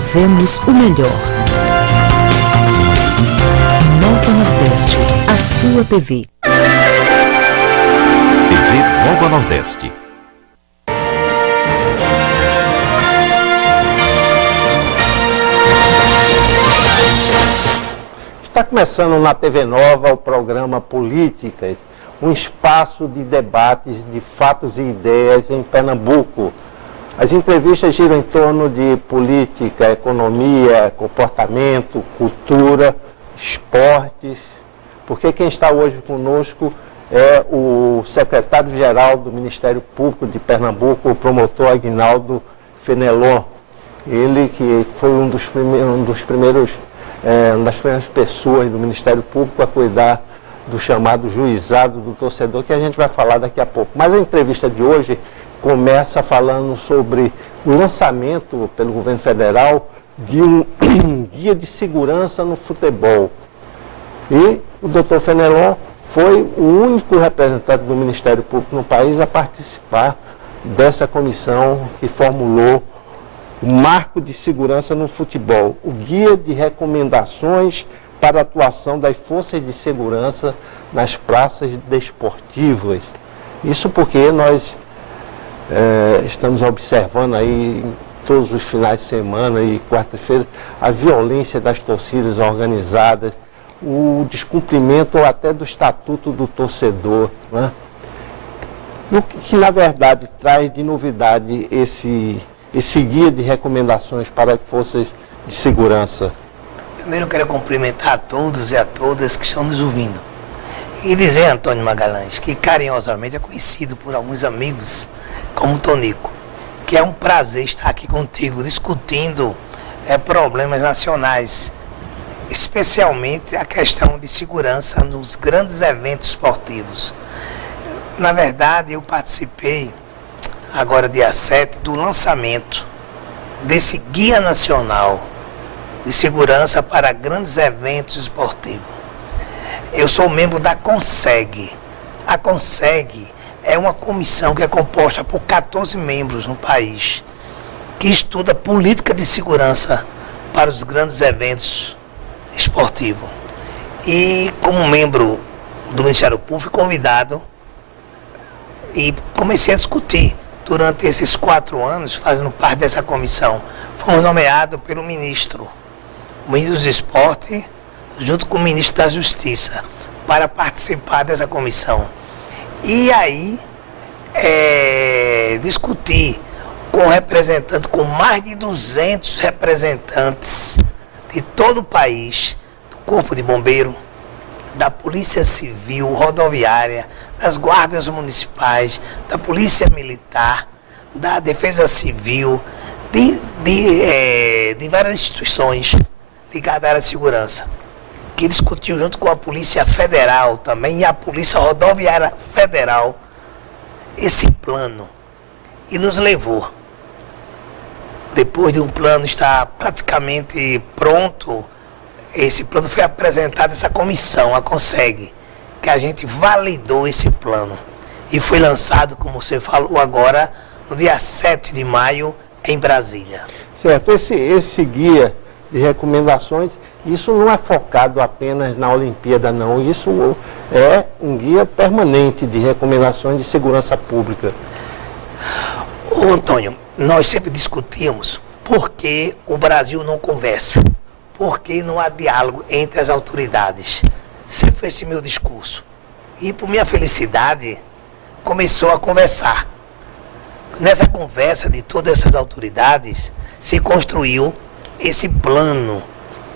fazemos o melhor. Nova Nordeste, a sua TV. TV Nova Nordeste. Está começando na TV Nova o programa Políticas, um espaço de debates de fatos e ideias em Pernambuco. As entrevistas giram em torno de política, economia, comportamento, cultura, esportes, porque quem está hoje conosco é o secretário-geral do Ministério Público de Pernambuco, o promotor Aguinaldo Fenelon. Ele que foi uma das primeiras pessoas do Ministério Público a cuidar do chamado juizado do torcedor, que a gente vai falar daqui a pouco. Mas a entrevista de hoje começa falando sobre o lançamento pelo governo federal de um guia de segurança no futebol. E o doutor Fenelon foi o único representante do Ministério Público no país a participar dessa comissão que formulou o Marco de Segurança no Futebol, o Guia de Recomendações para a Atuação das Forças de Segurança nas Praças Desportivas. Isso porque nós estamos observando aí em todos os finais de semana e quarta-feira a violência das torcidas organizadas, o descumprimento até do estatuto do torcedor, né? O que na verdade traz de novidade esse guia de recomendações para as forças de segurança? Primeiro eu quero cumprimentar a todos e a todas que estão nos ouvindo e dizer, Antônio Magalhães, que carinhosamente é conhecido por alguns amigos como Tonico, que é um prazer estar aqui contigo discutindo problemas nacionais, especialmente a questão de segurança nos grandes eventos esportivos. Na verdade, eu participei agora dia 7 do lançamento desse Guia Nacional de Segurança para grandes eventos esportivos. Eu sou membro da CONSEG. A CONSEG é uma comissão que é composta por 14 membros no país, que estuda política de segurança para os grandes eventos esportivos. E como membro do Ministério Público, fui convidado e comecei a discutir durante esses 4 anos, fazendo parte dessa comissão. Fomos nomeados pelo ministro dos Esportes, junto com o ministro da Justiça, para participar dessa comissão. E aí, discutir com representantes, com mais de 200 representantes de todo o país, do Corpo de Bombeiro, da Polícia Civil, Rodoviária, das Guardas Municipais, da Polícia Militar, da Defesa Civil, de várias instituições ligadas à área de segurança, que discutiu junto com a Polícia Federal também e a Polícia Rodoviária Federal esse plano e nos levou. Depois de um plano estar praticamente pronto, esse plano foi apresentado a essa comissão, a CONSEG, que a gente validou esse plano e foi lançado, como você falou agora, no dia 7 de maio em Brasília. Certo, esse guia de recomendações, isso não é focado apenas na Olimpíada, não. Isso é um guia permanente de recomendações de segurança pública. Ô Antônio, nós sempre discutimos por que o Brasil não conversa, por que não há diálogo entre as autoridades. Sempre foi esse meu discurso. E por minha felicidade, começou a conversar. Nessa conversa de todas essas autoridades, se construiu esse plano,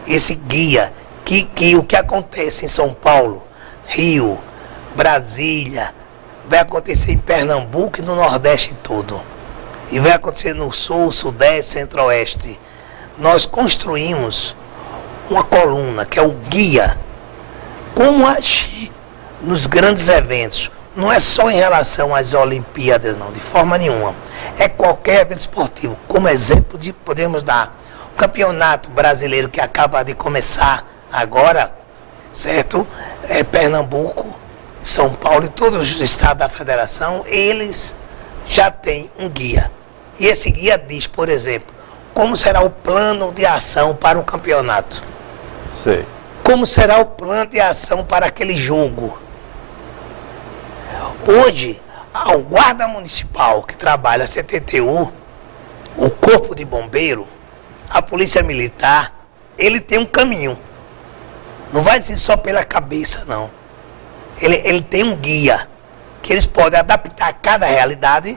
esse guia, que o que acontece em São Paulo, Rio, Brasília, vai acontecer em Pernambuco e no Nordeste todo. E vai acontecer no Sul, Sudeste, Centro-Oeste. Nós construímos uma coluna, que é o guia, como agir nos grandes eventos. Não é só em relação às Olimpíadas, não, de forma nenhuma. É qualquer evento esportivo. Como exemplo, podemos dar o Campeonato Brasileiro que acaba de começar agora, certo? Pernambuco, São Paulo e todos os estados da federação, eles já têm um guia. E esse guia diz, por exemplo, como será o plano de ação para o campeonato? Sei. Como será o plano de ação para aquele jogo? Hoje, o guarda municipal que trabalha a CTTU, o corpo de bombeiro, a polícia militar, ele tem um caminho. Não vai dizer só pela cabeça, não. Ele tem um guia que eles podem adaptar a cada realidade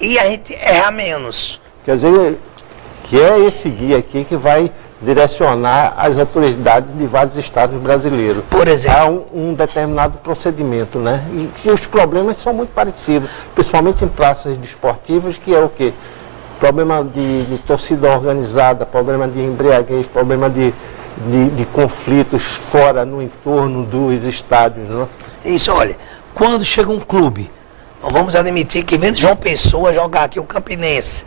e a gente errar menos. Quer dizer, que é esse guia aqui que vai direcionar as autoridades de vários estados brasileiros. Por exemplo. Há um determinado procedimento, né? E que os problemas são muito parecidos, principalmente em praças desportivas, que é o quê? Problema de torcida organizada, problema de embriaguez, problema de conflitos fora, no entorno dos estádios, né? Isso, olha, quando chega um clube, vamos admitir que vem de João Pessoa jogar aqui o Campinense,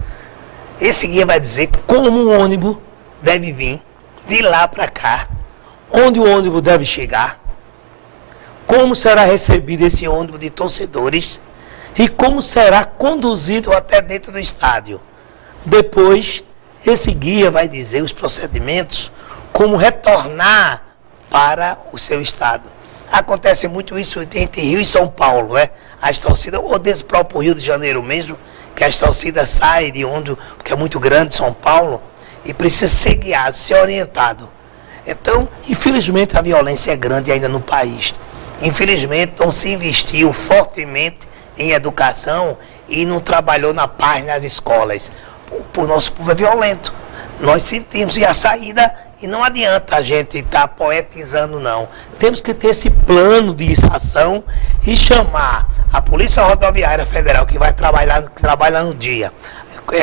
esse guia vai dizer como o ônibus deve vir de lá para cá, onde o ônibus deve chegar, como será recebido esse ônibus de torcedores e como será conduzido até dentro do estádio. Depois, esse guia vai dizer os procedimentos, como retornar para o seu estado. Acontece muito isso entre Rio e São Paulo, né? As torcidas, ou desde o próprio Rio de Janeiro mesmo, que as torcidas saem de onde, porque é muito grande São Paulo, e precisa ser guiado, ser orientado. Então, infelizmente, a violência é grande ainda no país. Infelizmente, não se investiu fortemente em educação e não trabalhou na paz nas escolas. O nosso povo é violento. Nós sentimos, e a saída, e não adianta a gente estar poetizando, não. Temos que ter esse plano de ação e chamar a Polícia Rodoviária Federal, que vai trabalhar no dia.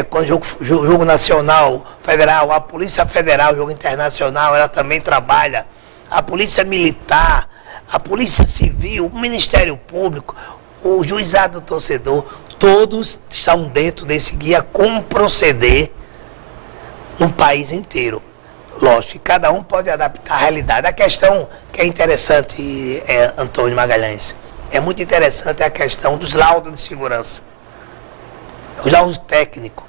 Quando jogo nacional, federal, a Polícia Federal, jogo internacional, ela também trabalha. A Polícia Militar, a Polícia Civil, o Ministério Público, o Juizado do Torcedor, todos estão dentro desse guia como proceder no país inteiro. Lógico que cada um pode adaptar a realidade. A questão que é interessante, Antônio Magalhães, é muito interessante a questão dos laudos de segurança. Os laudos técnicos.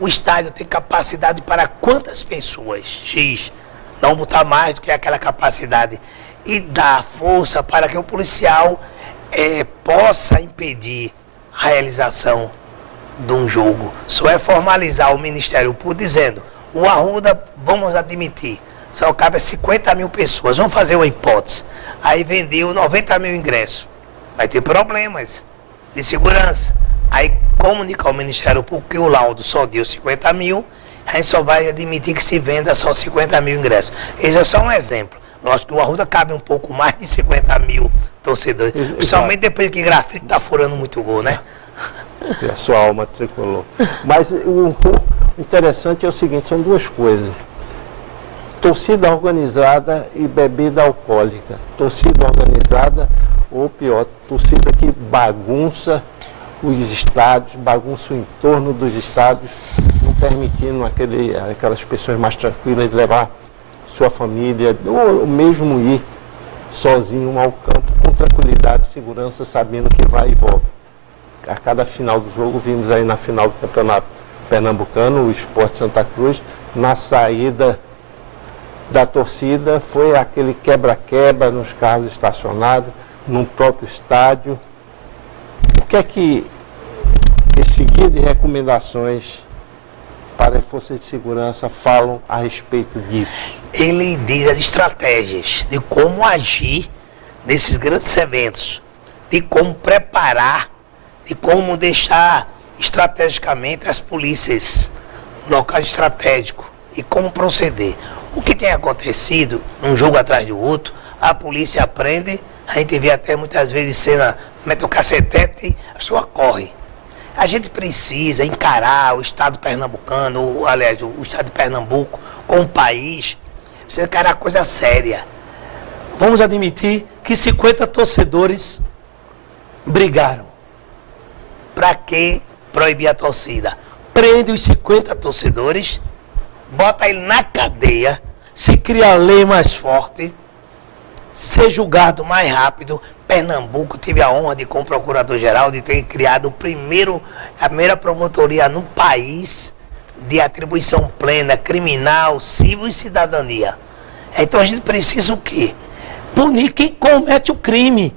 O estádio tem capacidade para quantas pessoas? X. Não botar mais do que aquela capacidade. E dar força para que o policial possa impedir a realização de um jogo. Só é formalizar o Ministério Público dizendo: o Arruda, vamos admitir, só cabe 50 mil pessoas. Vamos fazer uma hipótese. Aí vendeu 90 mil ingressos. Vai ter problemas de segurança. Aí comunica ao Ministério Público que o laudo só deu 50 mil, a gente só vai admitir que se venda só 50 mil ingressos. Esse é só um exemplo. Lógico que o Arruda cabe um pouco mais de 50 mil torcedores. Principalmente depois que Grafite está furando muito gol, né? E a sua alma tricolor. Mas o interessante é o seguinte, são duas coisas. Torcida organizada e bebida alcoólica. Torcida organizada, ou pior, torcida que bagunça os estádios, bagunça o entorno dos estádios, não permitindo aquelas pessoas mais tranquilas de levar sua família, ou mesmo ir sozinho ao campo, com tranquilidade e segurança, sabendo que vai e volta. A cada final do jogo, vimos aí na final do Campeonato Pernambucano, o Sport Santa Cruz, na saída da torcida, foi aquele quebra-quebra nos carros estacionados, no próprio estádio. O que é que esse guia de recomendações para as forças de segurança falam a respeito disso? Ele diz as estratégias de como agir nesses grandes eventos, de como preparar, de como deixar estrategicamente as polícias no local estratégico e como proceder. O que tem acontecido, um jogo atrás do outro, a polícia aprende, a gente vê até muitas vezes cena, mete o cacetete, a pessoa corre. A gente precisa encarar o Estado pernambucano, aliás, o Estado de Pernambuco, com o país, precisa encarar coisa séria. Vamos admitir que 50 torcedores brigaram. Para que proibir a torcida? Prende os 50 torcedores, bota ele na cadeia, se cria a lei mais forte, ser julgado mais rápido. Pernambuco tive a honra de, como procurador-geral, de ter criado a primeira promotoria no país de atribuição plena, criminal, civil e cidadania. Então a gente precisa o quê? Punir quem comete o crime.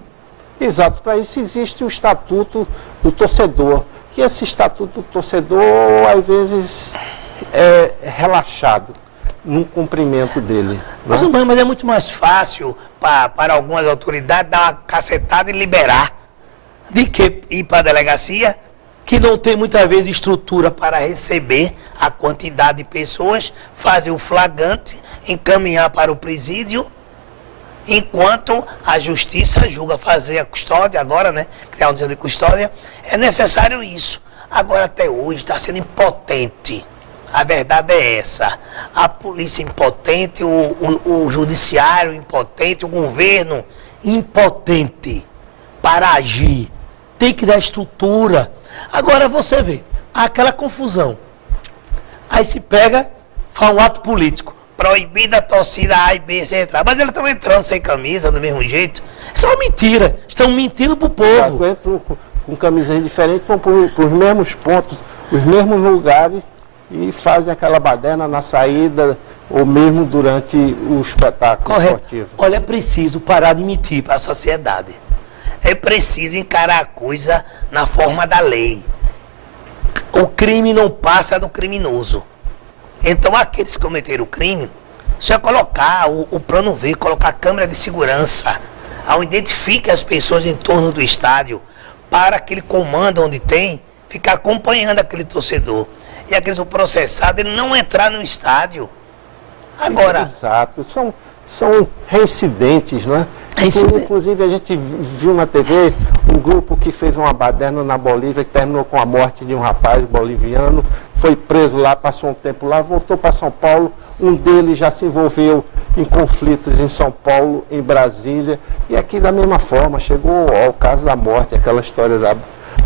Exato, para isso existe o Estatuto do Torcedor. E esse Estatuto do Torcedor, às vezes, é relaxado no cumprimento dele. Né? Mas é muito mais fácil para algumas autoridades dar uma cacetada e liberar de que ir para a delegacia, que não tem muitas vezes estrutura para receber a quantidade de pessoas, fazer o flagrante, encaminhar para o presídio, enquanto a justiça julga fazer a custódia agora, né? Que tem a audiência de custódia, é necessário isso. Agora até hoje está sendo impotente. A verdade é essa. A polícia impotente, o judiciário impotente, o governo impotente para agir. Tem que dar estrutura. Agora você vê, aquela confusão. Aí se pega, faz um ato político. Proibida a torcida A e B sem entrar. Mas eles estão entrando sem camisa, do mesmo jeito. Isso é uma mentira. Estão mentindo pro povo. Entram com camisas diferentes, vão para os mesmos pontos, os mesmos lugares e fazem aquela baderna na saída ou mesmo durante o espetáculo esportivo. Olha, é preciso parar de mentir para a sociedade. É preciso encarar a coisa na forma da lei. O crime não passa do criminoso. Então, aqueles que cometeram o crime, só é colocar o plano V, colocar câmera de segurança, ao identifique as pessoas em torno do estádio, para aquele comando onde tem, ficar acompanhando aquele torcedor. E aquele processado, ele não entrar no estádio. Agora... Exato. São reincidentes, não é? Inclusive, a gente viu na TV um grupo que fez uma baderna na Bolívia, que terminou com a morte de um rapaz boliviano, foi preso lá, passou um tempo lá, voltou para São Paulo. Um deles já se envolveu em conflitos em São Paulo, em Brasília, e aqui da mesma forma chegou ao caso da morte, aquela história da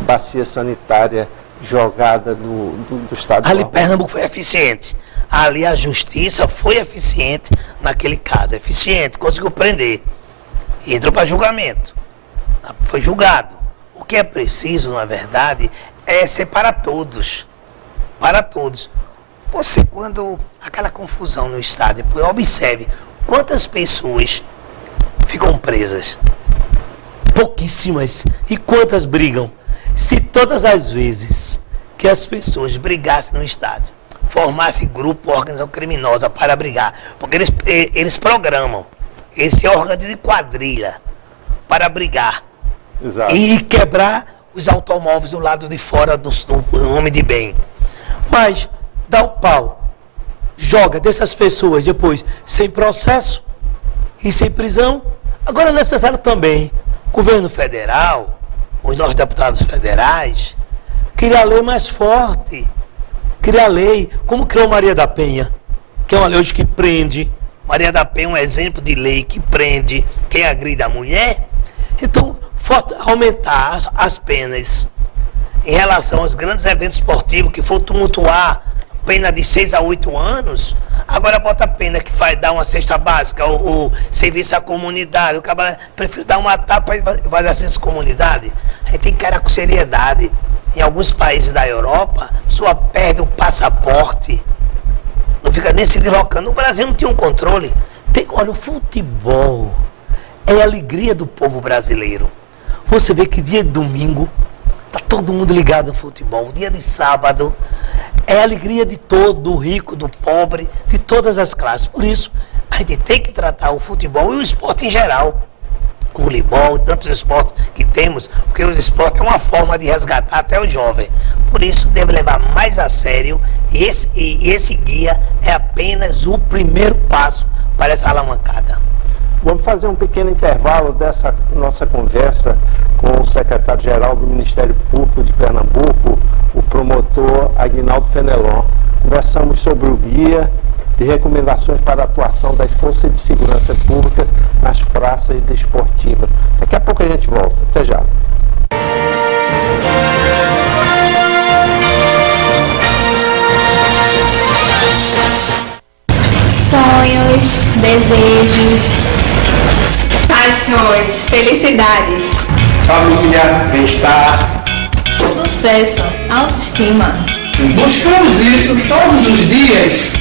bacia sanitária jogada do estado. Ali Pernambuco foi eficiente. Ali a justiça foi eficiente naquele caso, eficiente, conseguiu prender. E entrou para julgamento. Foi julgado. O que é preciso, na verdade, é ser para todos. Para todos. Você, quando aquela confusão no estádio, observe quantas pessoas ficam presas. Pouquíssimas. E quantas brigam? Se todas as vezes que as pessoas brigassem no estádio, formassem grupo, organização criminosa para brigar, porque eles programam, esse órgão de quadrilha para brigar. Exato. E quebrar os automóveis do lado de fora do homem de bem. Mas dá o pau, joga dessas pessoas depois sem processo e sem prisão. Agora é necessário também o governo federal, os nossos deputados federais, criar lei mais forte. Criar lei, como criou Maria da Penha, que é uma lei hoje que prende. Maria da Penha é um exemplo de lei que prende quem agride a mulher. Então, aumentar as penas em relação aos grandes eventos esportivos, que for tumultuar, pena de 6 a 8 anos, agora bota a pena que vai dar uma cesta básica, ou serviço à comunidade. O cara prefere dar uma tapa e fazer serviço à comunidade. A gente tem que encarar com seriedade. Em alguns países da Europa, a pessoa perde o passaporte, não fica nem se deslocando. No Brasil não tinha um controle. Olha, o futebol é a alegria do povo brasileiro. Você vê que dia de domingo, está todo mundo ligado no futebol. Dia de sábado, é a alegria de todo, do rico, do pobre, de todas as classes. Por isso, a gente tem que tratar o futebol e o esporte em geral. O voleibol e tantos esportes que temos, porque os esportes é uma forma de resgatar até o jovem. Por isso, deve levar mais a sério e esse guia é apenas o primeiro passo para essa alavancada. Vamos fazer um pequeno intervalo dessa nossa conversa com o secretário-geral do Ministério Público de Pernambuco, o promotor Aguinaldo Fenelon. Conversamos sobre o guia de recomendações para a atuação das forças de segurança pública nas praças desportivas. Daqui a pouco a gente volta. Até já. Sonhos, desejos, paixões, felicidades, família, bem-estar, sucesso, autoestima. Buscamos isso todos os dias.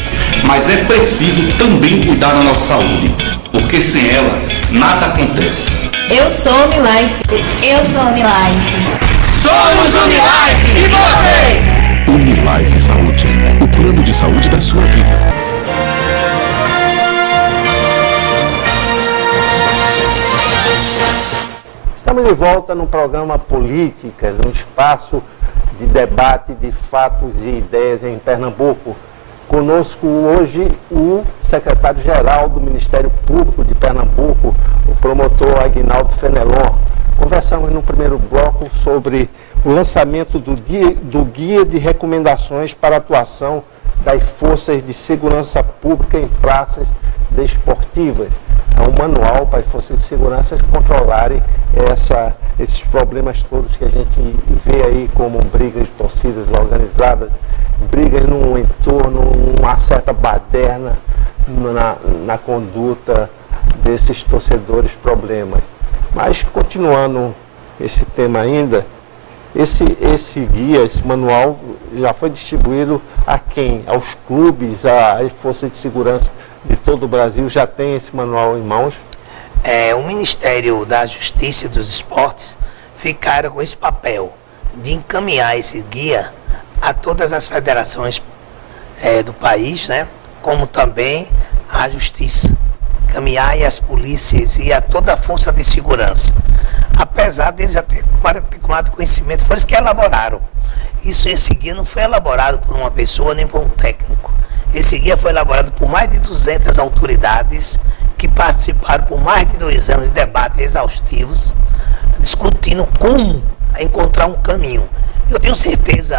Mas é preciso também cuidar da nossa saúde, porque sem ela nada acontece. Eu sou Unilife. Eu sou Unilife. Somos Unilife! E você? Unilife Saúde, o plano de saúde da sua vida. Estamos de volta no programa Políticas, um espaço de debate de fatos e ideias em Pernambuco. Conosco hoje o secretário-geral do Ministério Público de Pernambuco, o promotor Aguinaldo Fenelon. Conversamos no primeiro bloco sobre o lançamento do Guia de Recomendações para a Atuação das Forças de Segurança Pública em Praças Desportivas. É um manual para as forças de segurança controlarem esses problemas todos que a gente vê aí, como brigas de torcidas organizadas, brigas num entorno, uma certa baderna na conduta desses torcedores problemas. Mas, continuando esse tema ainda, esse guia, esse manual já foi distribuído a quem? Aos clubes, às forças de segurança de todo o Brasil, já tem esse manual em mãos? O Ministério da Justiça e dos Esportes ficaram com esse papel de encaminhar esse guia a todas as federações do país, né? Como também a Justiça, encaminhar e as polícias e a toda a força de segurança. Apesar deles já terem tomado conhecimento, foi eles que elaboraram. Esse guia não foi elaborado por uma pessoa nem por um técnico. Esse guia foi elaborado por mais de 200 autoridades que participaram por mais de 2 anos de debates exaustivos, discutindo como encontrar um caminho. Eu tenho certeza,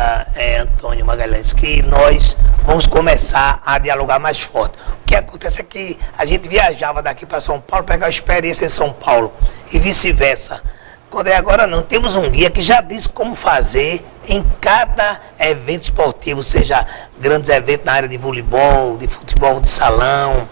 Antônio Magalhães, que nós vamos começar a dialogar mais forte. O que acontece é que a gente viajava daqui para São Paulo, pegar experiência em São Paulo e vice-versa. Quando é agora não, temos um guia que já diz como fazer em cada evento esportivo, seja grandes eventos na área de voleibol, de futebol de salão,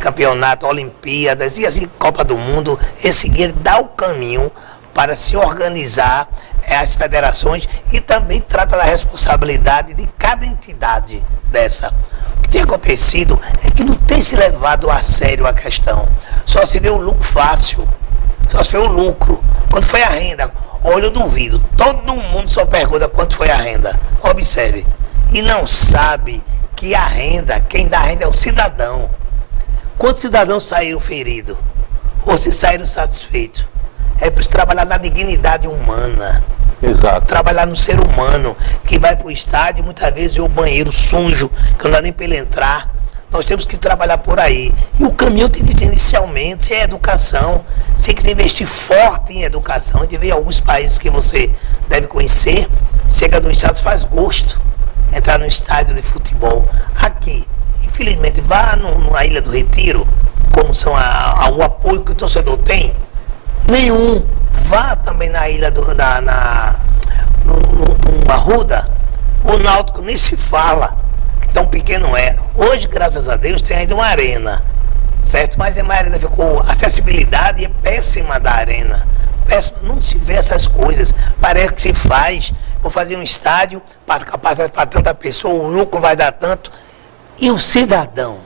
campeonato, Olimpíadas e assim Copa do Mundo. Esse guia dá o caminho para se organizar as federações e também trata da responsabilidade de cada entidade dessa. O que tem acontecido é que não tem se levado a sério a questão. Só se vê o lucro fácil, só se vê o lucro. Quanto foi a renda? Olha, eu duvido. Todo mundo só pergunta quanto foi a renda. Observe. E não sabe que a renda, quem dá a renda é o cidadão. Quantos cidadãos saíram feridos? Ou se saíram satisfeitos? É preciso trabalhar na dignidade humana. Exato. Trabalhar no ser humano, que vai para o estádio e muitas vezes vê o banheiro sujo, que não dá nem para ele entrar. Nós temos que trabalhar por aí. E o caminho tem que ter inicialmente é educação. Você tem que investir forte em educação. A gente vê alguns países que você deve conhecer, chega no estádio, faz gosto entrar no estádio de futebol. Aqui, infelizmente, vá na Ilha do Retiro, como são o apoio que o torcedor tem, nenhum. Vá também na ilha no Arruda, o Náutico nem se fala, que tão pequeno é. Hoje, graças a Deus, tem ainda uma arena, certo? Mas a arena ficou, a acessibilidade é péssima da arena, péssima, não se vê essas coisas, parece que se faz, vou fazer um estádio para capacidade para tanta pessoa, o lucro vai dar tanto, e o cidadão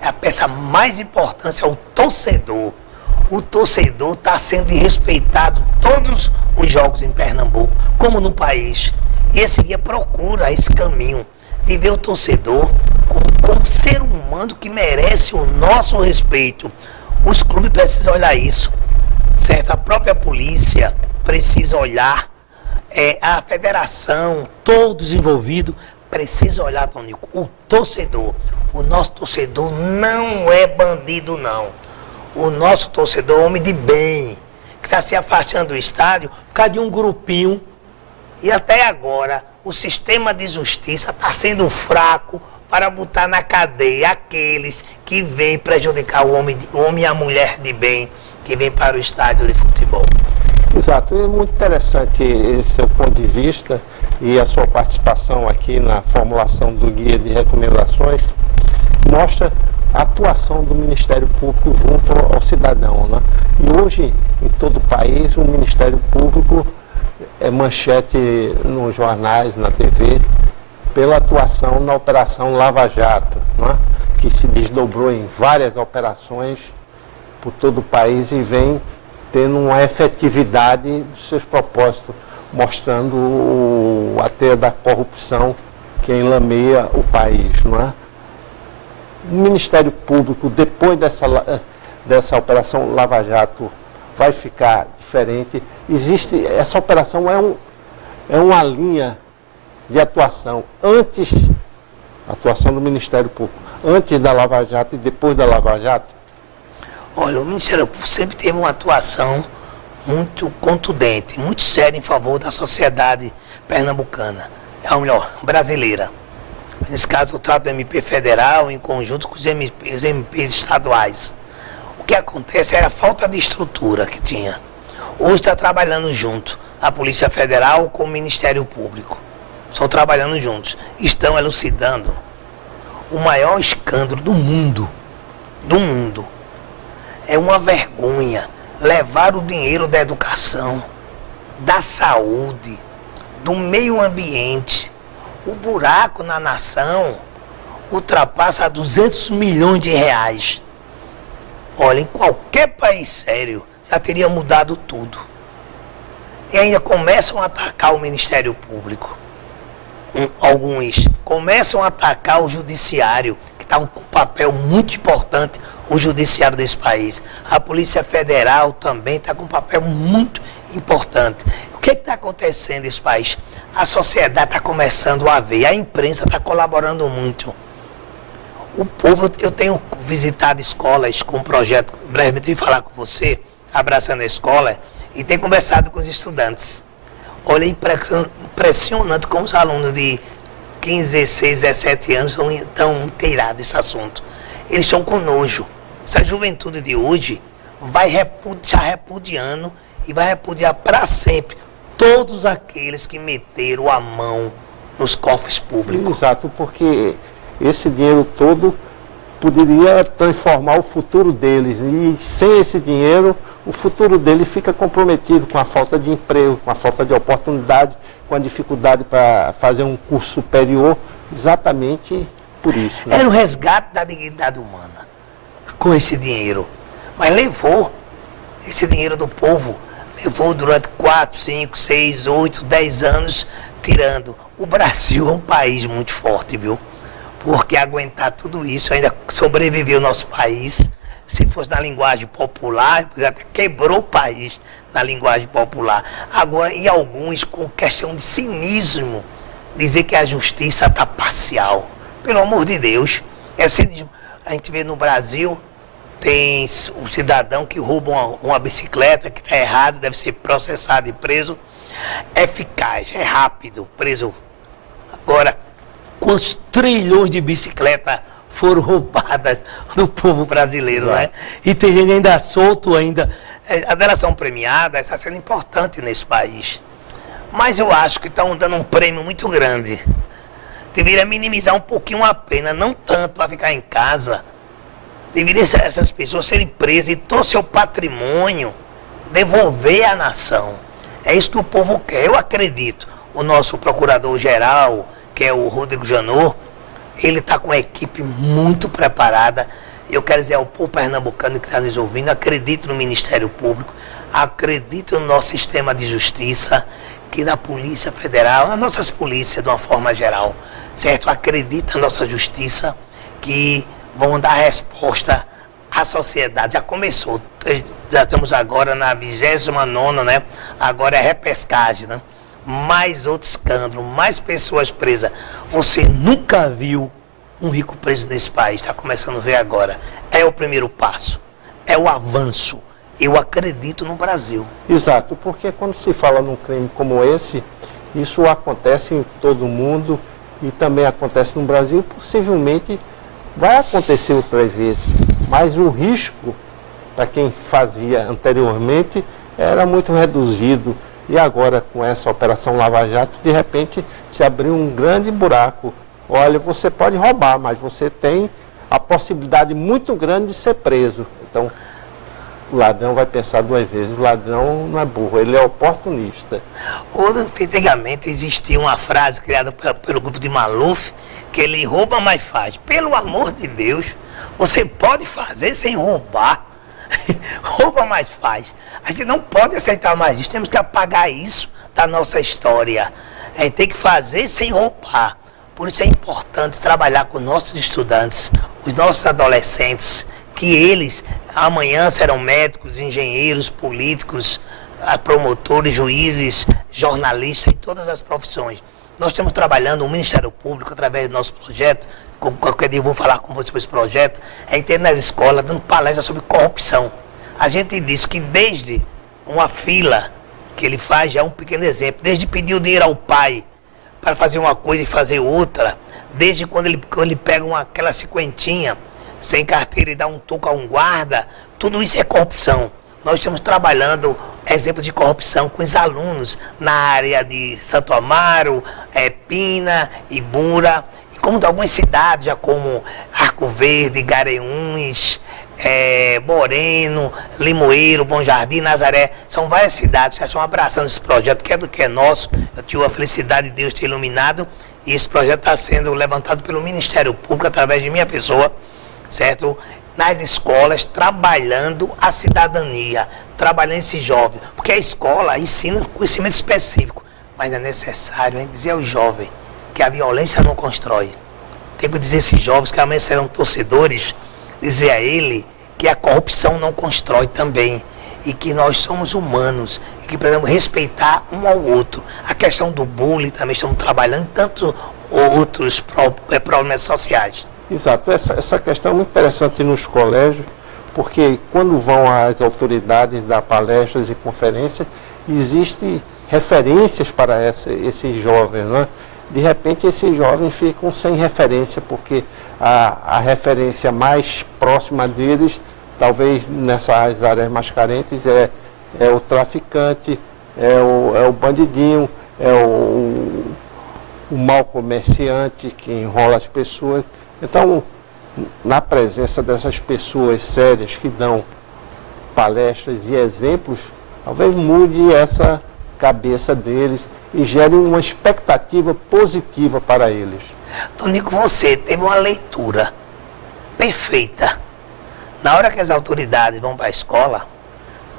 é a peça mais importante, é o torcedor. O torcedor está sendo respeitado todos os jogos em Pernambuco, como no país. E esse guia procura esse caminho de ver o torcedor como ser humano que merece o nosso respeito. Os clubes precisam olhar isso, certo? A própria polícia precisa olhar, a federação, todos envolvidos, precisa olhar, Tonico, o torcedor. O nosso torcedor não é bandido, não. O nosso torcedor é homem de bem, que está se afastando do estádio por causa de um grupinho. E até agora, o sistema de justiça está sendo fraco para botar na cadeia aqueles que vêm prejudicar o homem e a mulher de bem que vem para o estádio de futebol. Exato, é muito interessante esse seu ponto de vista e a sua participação aqui na formulação do guia de recomendações mostra a atuação do Ministério Público junto ao cidadão, né? E hoje, em todo o país, o Ministério Público manchete nos jornais, na TV, pela atuação na Operação Lava Jato, não é? Que se desdobrou em várias operações por todo o país e vem tendo uma efetividade dos seus propósitos, mostrando a teia da corrupção que enlameia o país, não é? O Ministério Público, depois dessa Operação Lava Jato, vai ficar diferente. Essa operação é uma linha de atuação, atuação do Ministério Público, antes da Lava Jato e depois da Lava Jato? Olha, o Ministério Público sempre teve uma atuação muito contundente, muito séria em favor da sociedade pernambucana, ou melhor, brasileira. Nesse caso, eu trato do MP federal em conjunto com os MPs estaduais. O que acontece era a falta de estrutura que tinha. Hoje está trabalhando junto a Polícia Federal com o Ministério Público. Estão trabalhando juntos. Estão elucidando o maior escândalo do mundo. É uma vergonha levar o dinheiro da educação, da saúde, do meio ambiente. O buraco na nação ultrapassa 200 milhões de reais. Olha, em qualquer país sério já teria mudado tudo. E ainda começam a atacar o Ministério Público. Alguns começam a atacar o Judiciário, que está com um papel muito importante, o Judiciário desse país. A Polícia Federal também está com um papel muito importante. O que está acontecendo nesse país? A sociedade está começando a ver, a imprensa está colaborando muito. O povo, eu tenho visitado escolas com um projeto, brevemente vim falar com você, Abraçando a Escola, e tenho conversado com os estudantes. Olha, impressionante como os alunos de 15, 16, 17 anos estão inteirados desse assunto. Eles estão com nojo. Essa juventude de hoje vai repudiando e vai repudiar para sempre todos aqueles que meteram a mão nos cofres públicos. Exato, porque esse dinheiro todo poderia transformar o futuro deles. E sem esse dinheiro, o futuro deles fica comprometido com a falta de emprego, com a falta de oportunidade, com a dificuldade para fazer um curso superior, exatamente por isso. Né? Era o resgate da dignidade humana com esse dinheiro. Mas levou esse dinheiro do povo, levou durante 4, 5, 6, 8, 10 anos tirando. O Brasil é um país muito forte, viu? Porque aguentar tudo isso, ainda sobreviveu o nosso país. Se fosse na linguagem popular, até quebrou o país na linguagem popular. Agora, e alguns com questão de cinismo, dizer que a justiça está parcial. Pelo amor de Deus, é cinismo. A gente vê no Brasil, tem um cidadão que rouba uma bicicleta, que está errado, deve ser processado e preso. É eficaz, é rápido, preso. Agora, quantos trilhões de bicicletas foram roubadas do povo brasileiro, né? E tem gente ainda solto ainda. A delação premiada está sendo importante nesse país. Mas eu acho que estão dando um prêmio muito grande. Deveria minimizar um pouquinho a pena, não tanto para ficar em casa. Deveria essas pessoas serem presas e todo o seu patrimônio devolver à nação. É isso que o povo quer. Eu acredito. O nosso procurador-geral, que é o Rodrigo Janot, ele está com uma equipe muito preparada. Eu quero dizer ao povo pernambucano que está nos ouvindo, acredito no Ministério Público, acredito no nosso sistema de justiça, que na Polícia Federal, nas nossas polícias de uma forma geral, certo? Acredito na nossa justiça, que vão dar resposta à sociedade. Já começou, já estamos agora na 29ª, né? Agora é repescagem, né? Mais outro escândalo, mais pessoas presas. Você nunca viu um rico preso nesse país, está começando a ver agora. É o primeiro passo, é o avanço. Eu acredito no Brasil. Exato, porque quando se fala num crime como esse, isso acontece em todo o mundo e também acontece no Brasil, possivelmente vai acontecer outras vezes. Mas o risco, para quem fazia anteriormente, era muito reduzido. E agora, com essa Operação Lava Jato, de repente se abriu um grande buraco. Olha, você pode roubar, mas você tem a possibilidade muito grande de ser preso. Então, o ladrão vai pensar duas vezes. O ladrão não é burro, ele é oportunista. Antigamente existia uma frase criada pelo grupo de Maluf, que ele rouba, mas faz. Pelo amor de Deus, você pode fazer sem roubar. Rouba, mas faz. A gente não pode aceitar mais isso. Temos que apagar isso da nossa história. A gente tem que fazer sem roubar. Por isso é importante trabalhar com nossos estudantes, os nossos adolescentes, que eles amanhã serão médicos, engenheiros, políticos, promotores, juízes, jornalistas e todas as profissões. Nós estamos trabalhando, o Ministério Público, através do nosso projeto, qualquer dia eu vou falar com você sobre esse projeto, é entender nas escolas, dando palestras sobre corrupção. A gente diz que desde uma fila que ele faz, já é um pequeno exemplo, desde pedir o dinheiro ao pai para fazer uma coisa e fazer outra, desde quando ele pega aquela cinquentinha sem carteira e dá um toco a um guarda, tudo isso é corrupção. Nós estamos trabalhando exemplos de corrupção com os alunos na área de Santo Amaro, Pina, Ibura, e como de algumas cidades, já como Arco Verde, Garanhuns, Moreno, Limoeiro, Bom Jardim, Nazaré. São várias cidades que estão abraçando esse projeto, que é do que é nosso. Eu tive a felicidade de Deus ter iluminado, e esse projeto está sendo levantado pelo Ministério Público, através de minha pessoa, certo? Nas escolas, trabalhando a cidadania, trabalhando esse jovem. Porque a escola ensina conhecimento específico, mas é necessário a gente dizer ao jovem que a violência não constrói. Tem que dizer a esses jovens que amanhã serão torcedores, dizer a ele que a corrupção não constrói também, e que nós somos humanos, e que precisamos respeitar um ao outro. A questão do bullying também estamos trabalhando, tantos outros problemas sociais. Exato, essa questão é muito interessante nos colégios, porque quando vão as autoridades dar palestras e conferências, existem referências para esses jovens, né? De repente esses jovens ficam sem referência, porque a referência mais próxima deles, talvez nessas áreas mais carentes, é o traficante, é o bandidinho, é o mau comerciante que enrola as pessoas. Então, na presença dessas pessoas sérias que dão palestras e exemplos, talvez mude essa cabeça deles e gere uma expectativa positiva para eles. Tonico, você teve uma leitura perfeita. Na hora que as autoridades vão para a escola,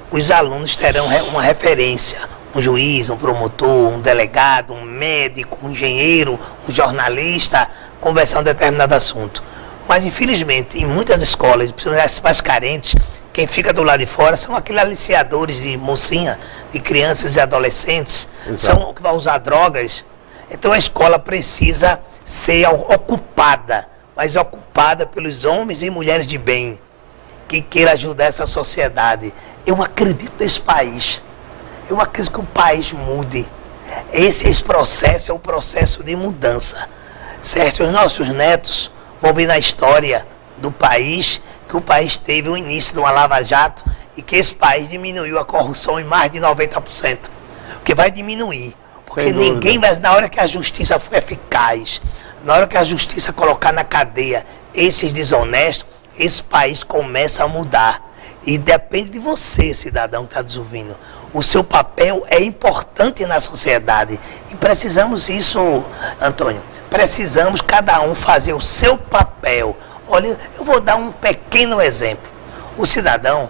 os alunos terão uma referência, um juiz, um promotor, um delegado, um médico, um engenheiro, um jornalista, conversando um determinado assunto. Mas, infelizmente, em muitas escolas, principalmente as mais carentes, quem fica do lado de fora são aqueles aliciadores de mocinha, de crianças e adolescentes, são que vão usar drogas. Então a escola precisa ser ocupada, mas ocupada pelos homens e mulheres de bem, que queiram ajudar essa sociedade. Eu acredito nesse país, eu acredito que o país mude. Esse processo é um processo de mudança, certo? Os nossos netos vão ver na história do país que o país teve o início de uma lava-jato e que esse país diminuiu a corrupção em mais de 90%. Porque vai diminuir. Porque ninguém vai, na hora que a justiça for eficaz, na hora que a justiça colocar na cadeia esses desonestos, esse país começa a mudar. E depende de você, cidadão que está nos ouvindo. O seu papel é importante na sociedade. E precisamos isso, Antônio. Precisamos cada um fazer o seu papel. Olha, eu vou dar um pequeno exemplo. O cidadão,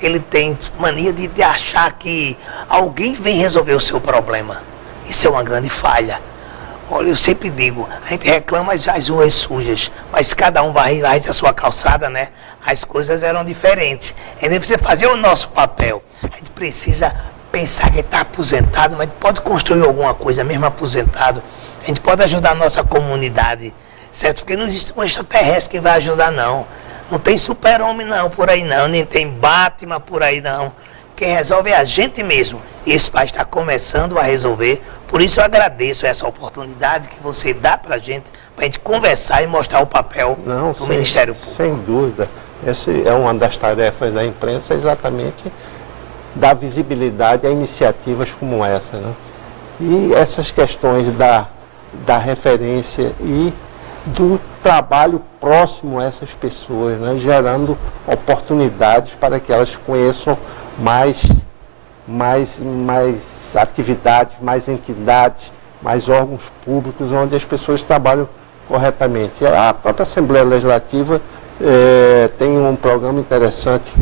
ele tem mania de achar que alguém vem resolver o seu problema. Isso é uma grande falha. Olha, eu sempre digo, a gente reclama as ruas sujas, mas cada um vai a sua calçada, né? As coisas eram diferentes. A gente precisa fazer o nosso papel. A gente precisa pensar que está aposentado, mas pode construir alguma coisa mesmo aposentado. A gente pode ajudar a nossa comunidade, certo? Porque não existe um extraterrestre que vai ajudar, não. Não tem super-homem, não, por aí, não. Nem tem Batman por aí, não. Quem resolve é a gente mesmo. E esse país está começando a resolver. Por isso eu agradeço essa oportunidade que você dá para a gente conversar e mostrar o papel do Ministério Público. Sem dúvida. Essa é uma das tarefas da imprensa, exatamente dar visibilidade a iniciativas como essa, né? E essas questões da referência e do trabalho próximo a essas pessoas, né, gerando oportunidades para que elas conheçam mais atividades, mais entidades, mais órgãos públicos onde as pessoas trabalham corretamente. A própria Assembleia Legislativa tem um programa interessante